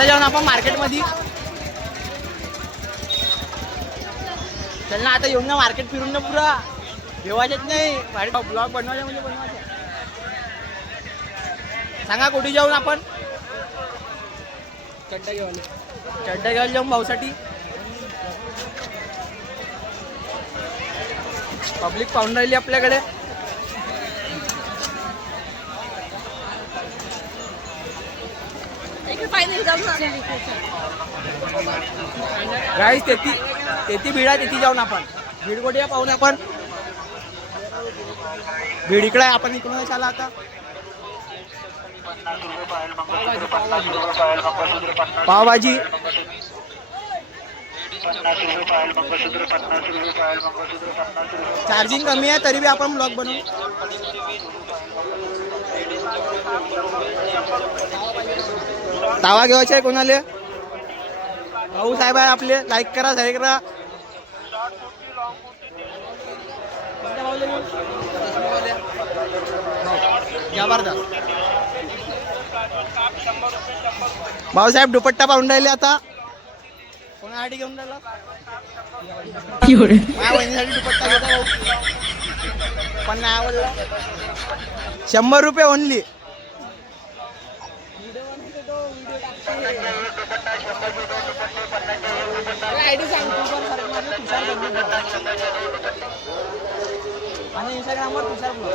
आता जाऊन आपण मार्केटमध्ये. चल ना आता येऊन ना मार्केट फिरून ना पुरा. जेवायचेच नाही भारी ब्लॉग बनवायचा म्हणजे बनवायचा. सांगा कुठे जाऊन आपण. चड्डा घ्यायला जाऊन भाऊसाठी. पब्लिक पाहून राहिली आपल्याकडे. गाईस तेथी भीड आहे. तेथी जाऊन आपण भीड कुठे पाहून आपण. भीड इकडे आहे. आपण इकडूनच आला आता. पावभाजी चार्जिंग कमी आहे तरी बी आपण ब्लॉग बनवू. तावा घ्यायचा आहे कोणाला. भाऊ साहेब आहे आपले. लाईक करा शेअर करा. जबरदस्त. भाऊसाहेब दुपट्टा पाहून राहिले आता. कोणासाठी घेऊन राहिला. माझ्या बहिणीसाठी दुपट्टा घेता भाऊ. पण नाही आवडला. 100 रुपये ओनली. आणि इंस्टाग्रामवर तुषार ब्लॉग.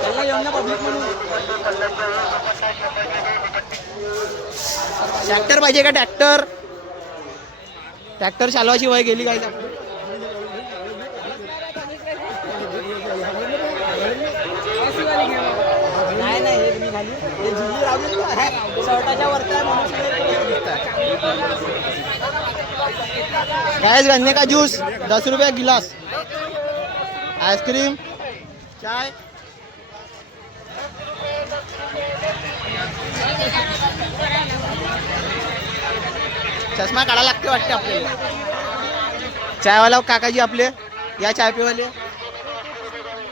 त्याला येऊन ना पब्लिक म्हणून. ट्रॅक्टर पाहिजे का. ट्रॅक्टर चालवायची वय गेली काय. गाइस गन्ने का जूस 10 रुपये गिलास. आइसक्रीम चाय. चष्मा काढा लागते वाटते आपल्याला. चायवाला काकाजी आपले. या चाय पिवाले.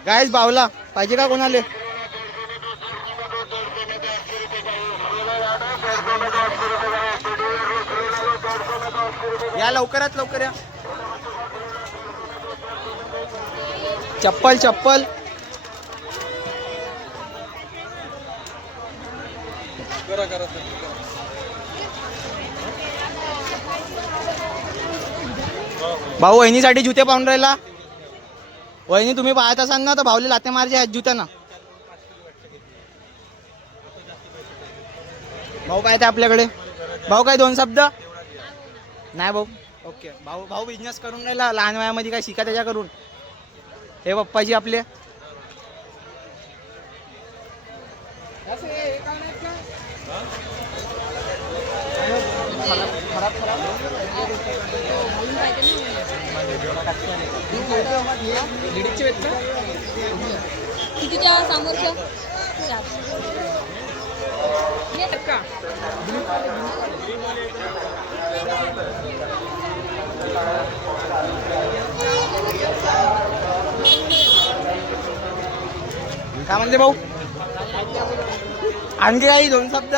गाइस बावला पाहिजे का कोणाले. या लवकरात लवकर या. चप्पल भाऊ वहिनीसाठी जुते पाहून राहिला. वहिनी तुम्ही पाहत असाल ना तर भाऊले लाते मारजे आहेत जुत्याना. भाऊ पाहते आपल्याकडे. भाऊ काय 2 शब्द नाही भाऊ. ओके भाऊ बिझनेस करून राहिला. लहान वयामध्ये काय शिका त्याच्या करून. हे पप्पाजी आपले. कितीच्या समोरच्या काय म्हणते भाऊ. आणखी काही 2 शब्द.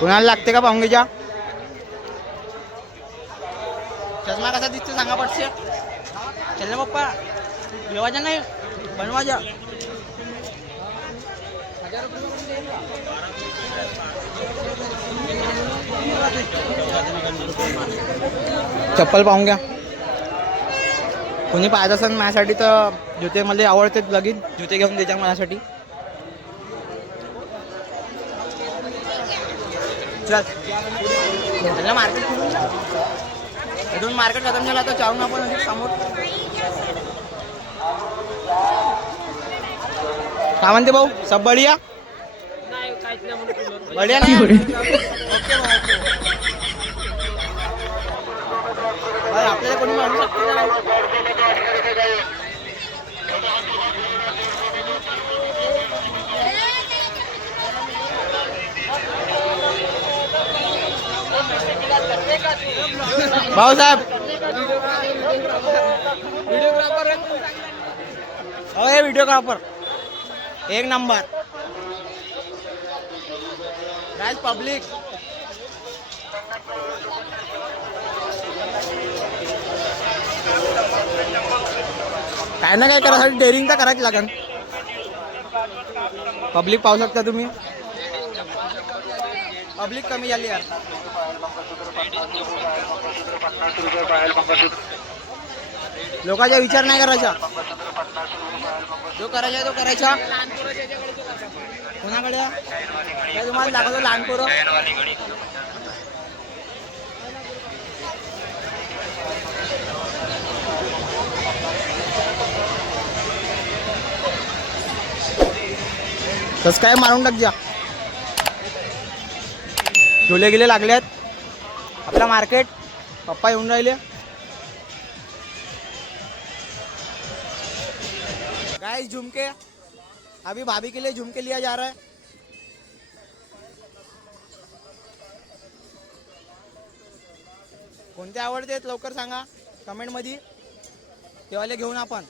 कोणाला लागते का पाहुणेच्या. चष्मा कसा दिसते सांगा पटसे. चल ना पप्पा. जेवायचा नाही बनवायचा. चप्पल पाहून घ्या. कोणी पाहत असेल माझ्यासाठी तर जुते मला आवडते. लगीन जुते घेऊन द्यायच्या माझ्यासाठी. चल मार्केट इथून मार्केट खतम झालं आता. जाऊन आपण समोर. काय म्हणते भाऊ. सब बढिया. बढिया नाही. ओके भाई आपल्याला कोणी म्हणू शकतो. भाऊसाहेब हे व्हिडिओग्राफर एक नंबर. गाइस पब्लिक काय ना काय करायसाठी डेअरिंग तर करायची लागेल. पब्लिक पाहू शकता तुम्ही. पब्लिक कमी झाली यार. लोकांचा विचार नाही करायचा. जो करायचा तो करायचा. कोणाकडे तुम्हाला दाखवतो लहान पोरं. कसं काय मारून टाक जा. झोले गेले लागलेत. आपला मार्केट पप्पा येऊन राहिले. गाइस झुमके अभी भाभी के लिए झुमके लिया जा रहा है. कोणते आवडते लवकर सांगा कमेंट मध्ये. तेवाले घेऊन आपण.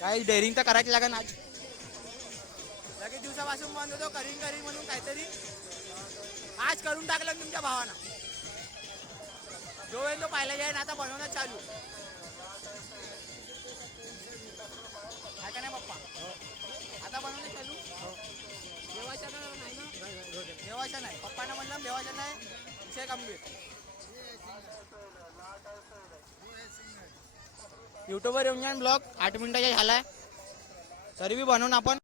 काही डेअरिंग तर करायची लागेल आज. लगेच दिवसापासून बंद होतो करीन म्हणून काहीतरी आज करून टाकलं तुमच्या भावानं. जो वेळ तो पाहिला जाईल. आता बनवणं चालू आहे का नाही पप्पा. आता बनवणं चालू. देवाच्या नाही ना. देवाच्या नाही. पप्पानं म्हणलं देवाच्या नाही. विषय गंभीर. यूट्यूबवर येऊन जाईन ब्लॉग 8 मिनिटाचा झालाय तरी बी बनवून आपण.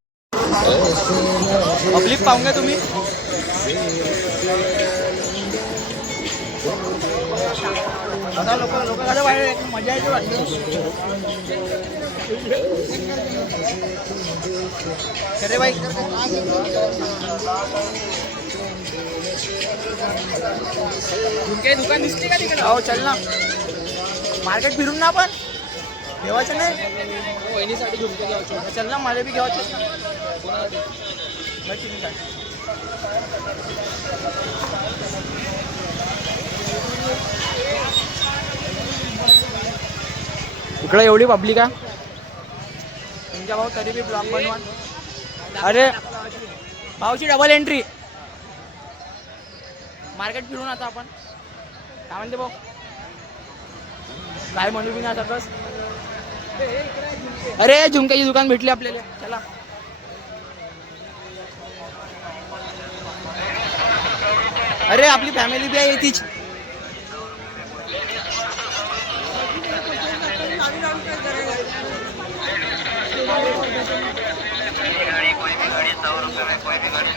पब्लिक पाहून घ्या तुम्ही. आता लोकांना बाहेर मजा येते वाटतं. अरे भाई तुमचे दुकान दिसते का तिकडे. हो चल ना मार्केट फिरून ना आपण. घेवायचं नाही वहिनीसाठी झुमके घ्यायचे. चल ना मला बी घ्यायचे. इकडे एवढी पब्लिक आहे तुमच्या भाऊ तरी बी ब्लॉग बनवा. अरे भाऊची डबल एंट्री. मार्केट फिरून आता आपण. काय म्हणते भाऊ. काय म्हणू बी ना सकस. अरे झुमक्याची दुकान भेटली आपल्याला. चला अरे आपली फॅमिली बी आहे तीच.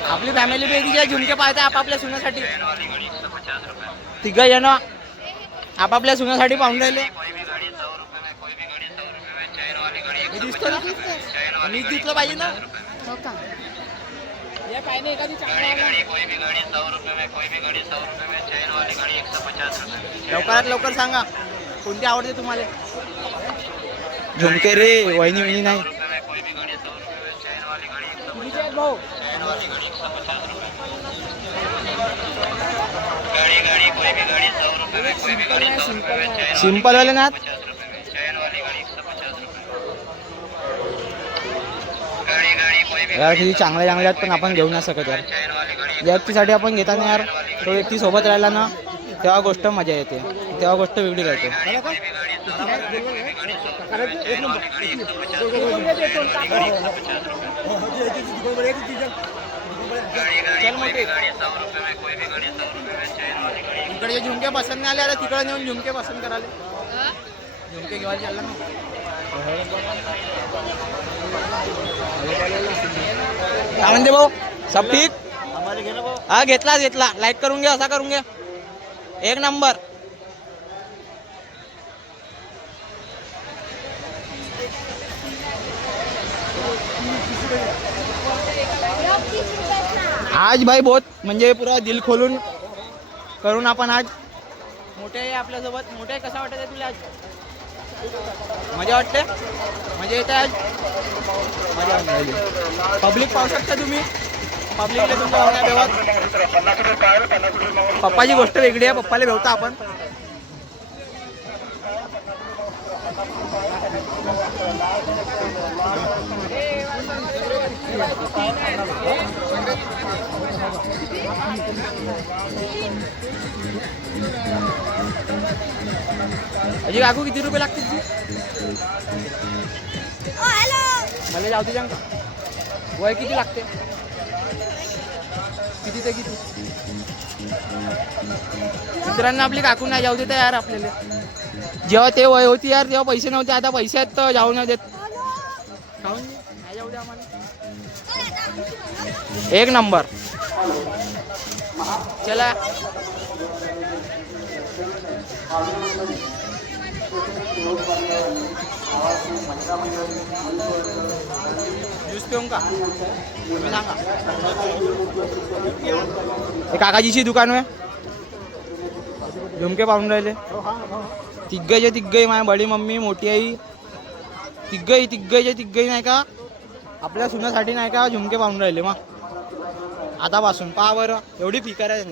आपली फॅमिली बी आहे. झुमके पाहते आपापल्या सुनासाठी. तिघ जण आपापल्या सुनासाठी पाहून राहिले. दिसतो ना. मीच दिसलं पाहिजे ना. हो का काय नाही. एखादी लवकरात लवकर सांगा कोणती आवडते तुम्हाला. झुमके रे वहिनी नाही. भाऊ सिंपल वाले ना. यार किती चांगल्या चांगल्या आहेत पण आपण घेऊ नाही शकत यार. ज्या व्यक्तीसाठी आपण घेताना यार तो व्यक्ती सोबत राहिला ना तेव्हा गोष्ट मजा येते. तेव्हा गोष्ट वेगळी राहते. इकडे झुमके पसंत नाही आले. आता तिकडे नेऊन झुमके पसंत कराले. झुमके घेवायला चालला ना. काय म्हणते भाऊ सब ठीक. हा घेतला. लाईक करून घ्या. असा करून घ्या. एक नंबर. आज भाई बहुत म्हणजे पुरा दिल खोलून करून आपण आज मोठे आहे आपल्यासोबत. मोठे कसा वाटत आहे तुला आज? मजा वाटते? मजा येते आज? मजा वाटली. पब्लिक पाहू शकता तुम्ही. पब्लिकला तुमच्या भावना बेवत. पप्पाची गोष्ट वेगळी आहे. पप्पाला भेवता आपण. अजी काकू किती रुपये लागतील? मला जाऊ दे का? वय किती लागते? किती ते किती? मित्रांना आपली काकू नाही जाऊ देत यार आपल्याला. जेव्हा ते वय होती यार तेव्हा पैसे नव्हते. आता पैसे आहेत तर जाऊ नाही देत. खाऊन नाही जाऊ दे आम्हाला. एक नंबर. चला ज्यूस पिऊन का तुम्ही सांगा. हे काकाजीची दुकान आहे. झुमके पाहून राहिले तिघचे तिघही. माझ्या बडी मम्मी मोठी आई तिघही नाही का आपल्या सुनासाठी नाही का झुमके पाहून राहिले. मग आतापासून पहा बरं एवढी फिकर आहे.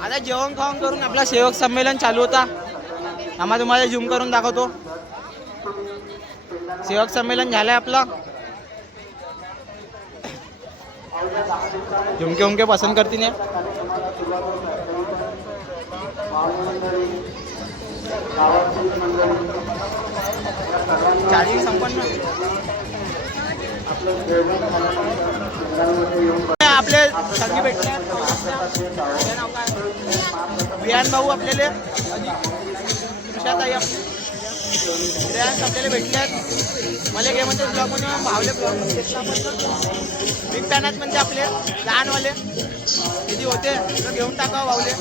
आता जेवण खाऊन करून आपला सेवक संमेलन चालू होता. आम्हा तुम्हाला झूम करून दाखवतो. सेवक संमेलन झालंय आपलं. झुमके उमके पसंत करती नाही. चार्जिंग संपन्न. आपले संगी भेटले विहान भाऊ आपल्याला तुषाताई आपल्याला भेटल्यात. मला काय म्हणते ब्लॉग मध्ये भावले ब्लॉग बिग फॅनात म्हणजे आपले लहानवाले किती होते तर घेऊन टाका भावले.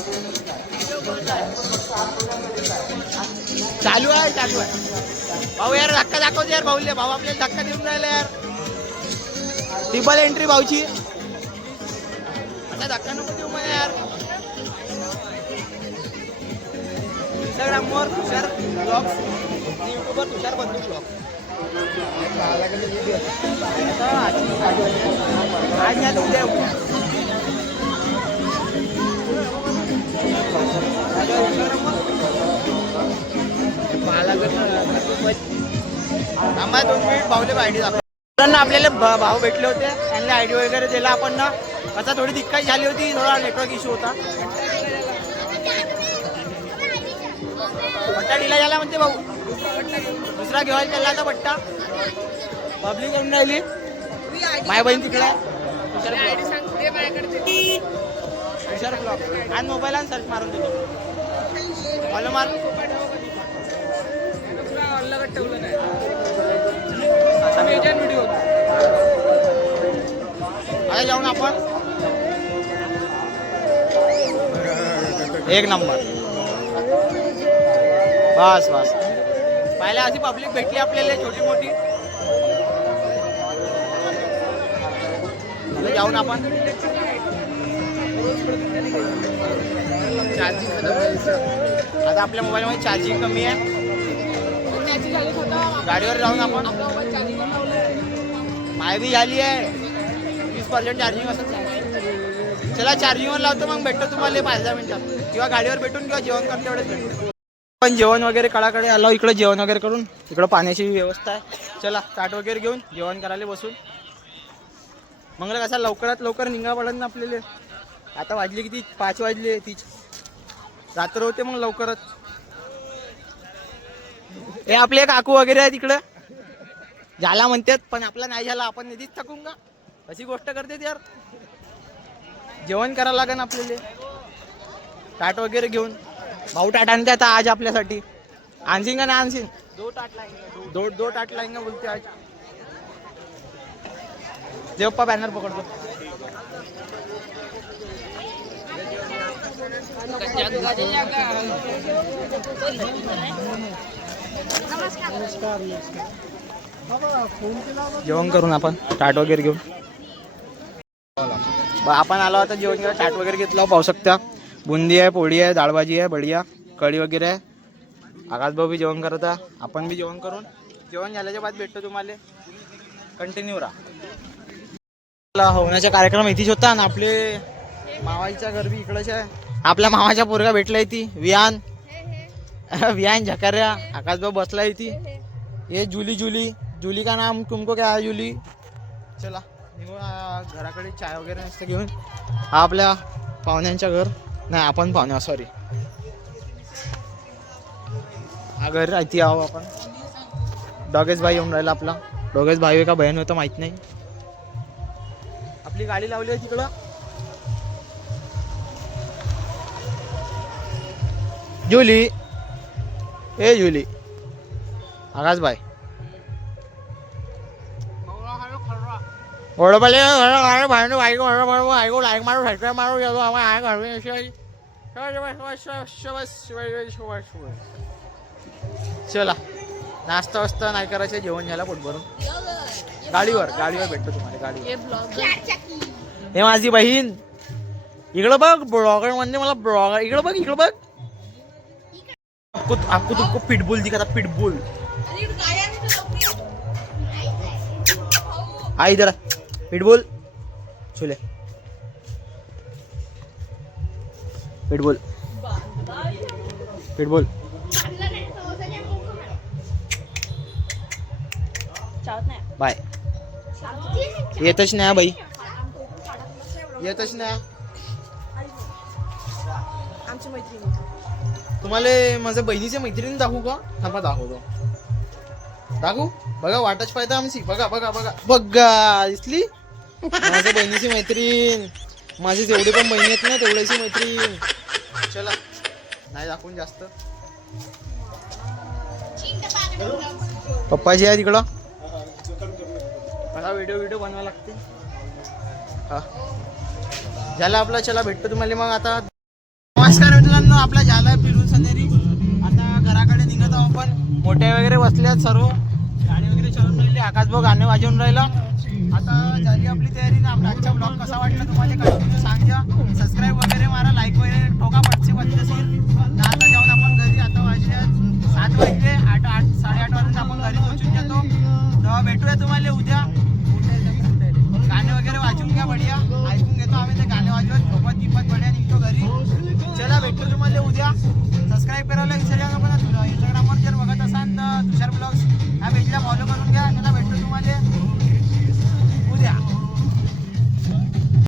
चालू आहे भाऊ यार. धक्का दाखवते यार भाऊले. भाऊ आपल्याला धक्का देऊन राहिला यार. ट्रिपल एंट्री भाऊची. आता धक्का नको देऊ मला यार. इंस्टाग्रामवर तुषार ब्लॉग्स, यूट्यूबवर तुषार बंधू ब्लॉग. आज नाही तर उद्या आम्हाला 2 मिनिट भाऊले आयडी दाखव. आपल्याला भाऊ भेटले होते. त्यांना आयडी वगैरे दिला आपण ना. आता थोडी दिक्कत झाली होती. थोडा नेटवर्क इश्यू होता. पट्टा ढिला झाला म्हणते भाऊ. दुसरा घेवायला चालला आता पट्टा. पब्लिक येऊन राहिली. माय बहीण तिकडे आहे. तुषार ब्लॉग आणि मोबाईल आणि सर्च मारून देतो. फॉलो मार. व्हिडिओ आता जाऊन आपण एक नंबर. बस पाहिला अशी पब्लिक भेटली आपल्याला छोटी मोठी. जाऊन आपण आता आपल्या मोबाईलमध्ये चार्जिंग कमी आहे. गाडीवर जाऊन आपण माहिती झाली आहे 20% चार्जिंग असं. चला चार्जिंगवर लावतो मग भेटतो तुम्हाला 5-10 मिनिटात. किंवा गाडीवर भेटून किंवा जेवण करतो एवढेच भेटतो. पण जेवण वगैरे कडाकडे आलो. इकडे जेवण वगैरे करून इकडं पाण्याची व्यवस्था आहे. चला ताट वगैरे घेऊन जेवण करायला बसून. मग कसा लवकरात लवकर निघा पडत ना आपल्याला. आता वाजले किती 5 वाजले. तीच रात्र होते मग लवकरच. हे आपले काकू वगैरे आहे तिकडं झाला म्हणतात पण आपला नाही झाला. आपण निधीच थकून का अशी गोष्ट करते यार. जेवण करायला लागेल आपल्याला. ताट वगैरे घेऊन भाऊ ताट आणते आता आज आपल्यासाठी. आणशीन का नाही आणशीन? 2 ताट लाएंगे बोलते आज. देवप्पा बॅनर पकडतो. जेवण करून आपण ताट वगैरे घेऊन आपण आलो आता जेवण घ्या, ताट वगैरे घेतलं पाहू शकता. बुंदी आहे, पोळी आहे, डाळभाजी आहे, बढिया कढी वगैरे आहे. आकाश भाऊ बी जेवण करत आहे, आपण बी जेवण करून जेवण झाल्याच्या बाद भेटतो तुम्हाला. कंटिन्यू राहा. होण्याचा कार्यक्रम इथेच होता आणि आपले मावाईच्या घर बी इकडंच आहे. आपल्या मामाच्या पोरगा भेटलाय ती वियान वियान झकाऱ्या. आकाश भाऊ बसलाय ती. ये जुली जुली जुली का नाम तुमको क्या है जुली. चला निघू घराकडे चाय वगैरे नसतं घेऊन. हा आपल्या पाहुण्यांच्या घर नाही, आपण पाहुण्या सॉरी हा घर राहती आहो आपण. डोगेश भाई येऊन राहिला आपला. डोगेश भाई का बहीण होतं माहित नाही. आपली गाडी लावली आहे तिकडं. जुली ए जुली आकाश भाई ओळखले लाईक मारू सबस्क्राईब मारू येतो आम्हाला चला. नाश्ता वास्ता नाही करायचं, जेवण झाला पोट भरून. गाडीवर भेटतो तुम्हाला गाडीवर. हे माझी बहीण इकडं बघ. ब्लॉगर म्हणजे मला ब्लॉगर इकडं बघ. आपको तुमको पिटबुल दिखा था, पिटबुल. आ इधर पिटबुल छोले पिटबुल बाय. येतच नाही बाई, येतच नाही. आमची मैत्रीण तुम्हाला माझ्या बहिणीच्या मैत्रिणी दाखवू का? थांबा दाखवतो. बघा वाटच पाहिजे आमची. बघा दिसली माझ्या बहिणीची मैत्रीण. माझी जेवढे पण बहिणी आहेत ना तेवढ्याची मैत्रीण. चला नाही दाखवून जास्त. पप्पाजी आहे तिकडं. मला व्हिडिओ बनवायला लागते. हा झाला आपला. चला भेटतो तुम्हाला मग आता. नमस्कार मित्रांनो, आपला झाला फिरून सनेरी. आता घराकडे निघत आहोत आपण. मोठे वगैरे बसल्यात सर्व. गाडी वगैरे चालून राहिली. आकाश भाऊ गाणे वाजवून राहिला. आता झाली आपली तयारी ना. आपला आजचा ब्लॉग कसा वाटला तुम्हाला कंटिन्यू सांगा. सबस्क्राईब वगैरे मारा, लाईक वगैरे ठोका पटसे पद्धतशीर. आता जाऊन आपण घरी. आता वाजले 7 वाजले. 8:30 वाजून आपण घरी पोहोचून जातो. तेव्हा भेटूया तुम्हाला उद्या. गाणे वगैरे वाजवून घ्या बढिया. ऐकून घेतो आम्ही ते गाणे वाजवत. झोपत गिपत बढिया निघतो घरी. चला भेटतो तुम्हाला उद्या.